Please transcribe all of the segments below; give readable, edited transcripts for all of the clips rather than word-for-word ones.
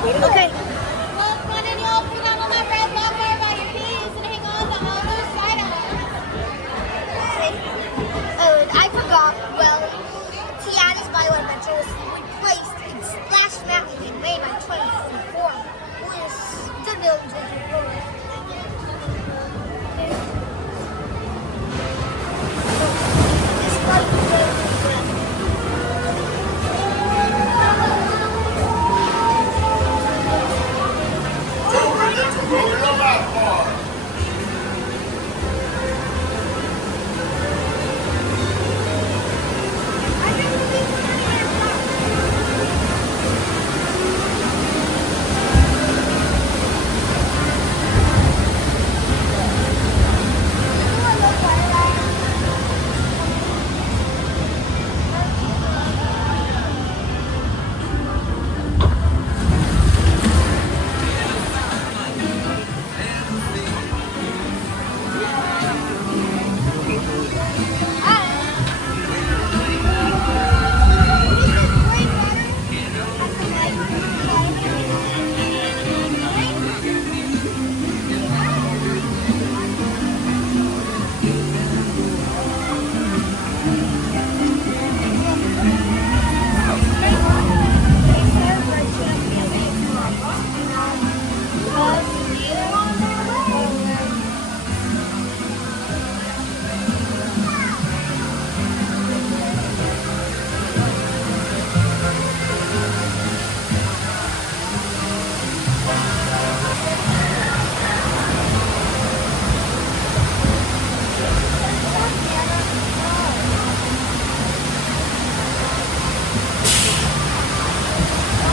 Okay. Well, why don't you all put on my red bumper by your keys and hang on the other side of it? Oh, and I forgot. Well, Tiana's Bayou Adventure was replaced in Splash Mountain in May 2024. We're still building it.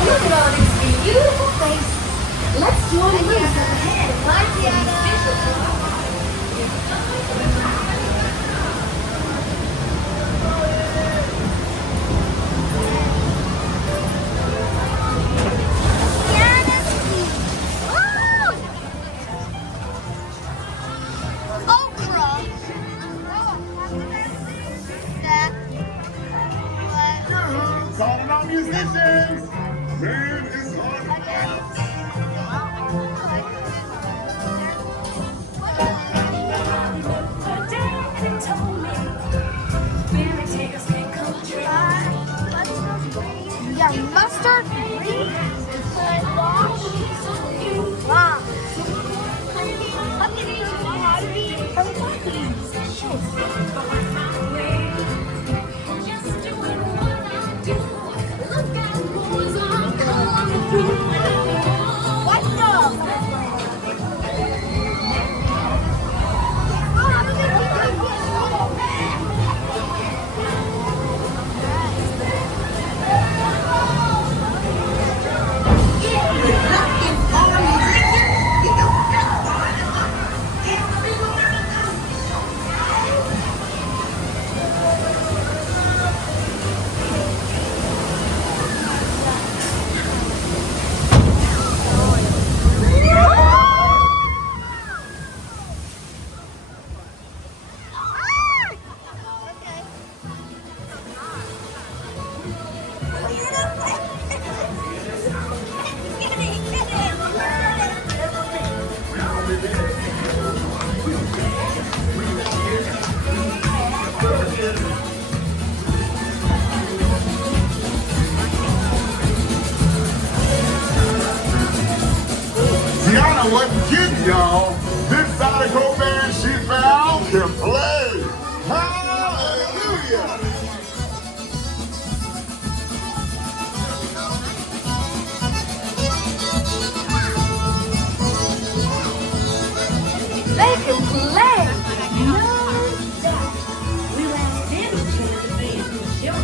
Look at all these beautiful faces. Let's join hands ahead. Bye, Tiana. Calling on musicians! Man is on Yeah, mustard, green, wash, wow. What Tiana wasn't kidding, y'all. This Zydeco band she found can play. Hallelujah! They can play. No doubt. We'll ask them to play the band for sure.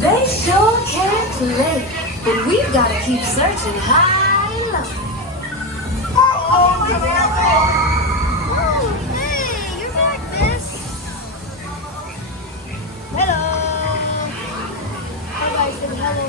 They sure can play, but we've got to keep searching high and low. Oh, hey, you're back, miss. Hello. How guys say hello?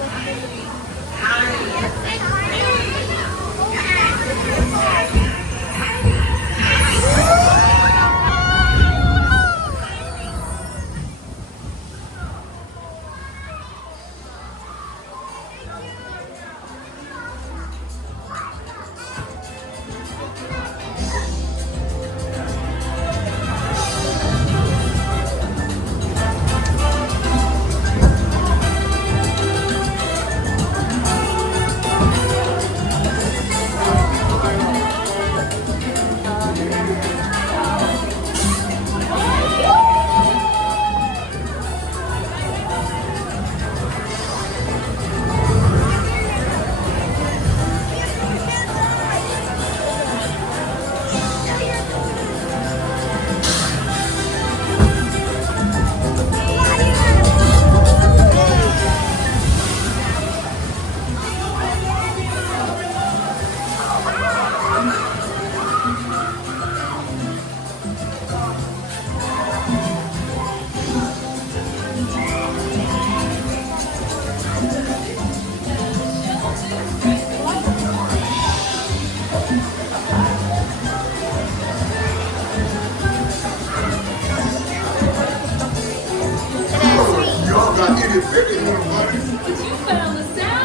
Y'all got any fitting in money? You found the sound.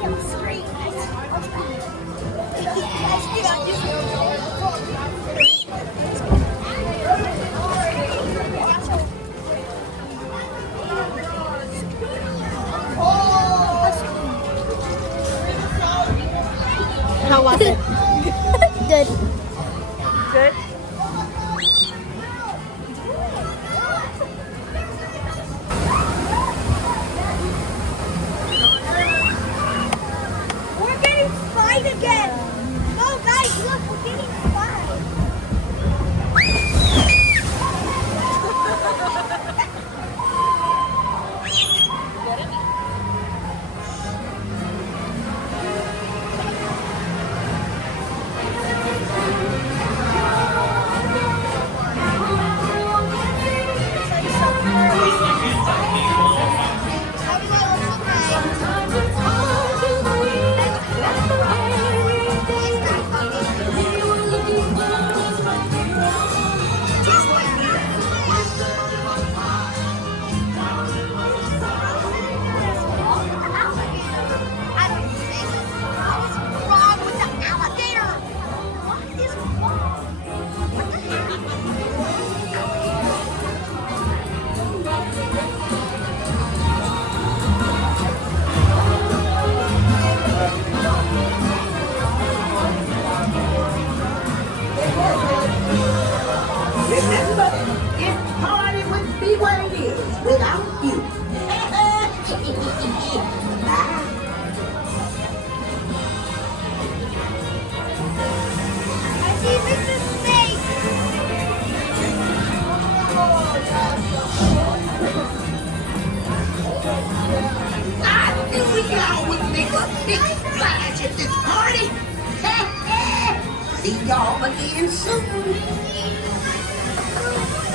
That was great.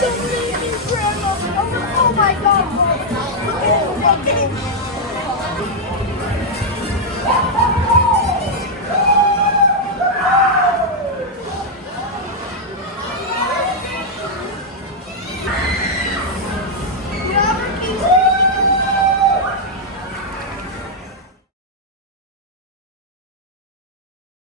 the mini grandma. Oh my God. Look at him.